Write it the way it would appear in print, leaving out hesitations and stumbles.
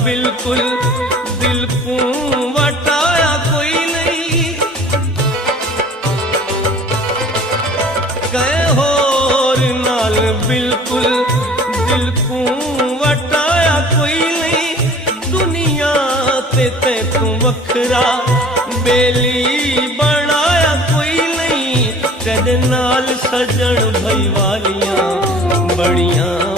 बिल्कुल दिल को वटाया कोई नहीं। कहे होर नाल बिल्कुल दिल को वटाया कोई नहीं। दुनिया ते तू वखरा बेली बनाया कोई नहीं। तेरे नाल सजन भई वालियां बड़ियां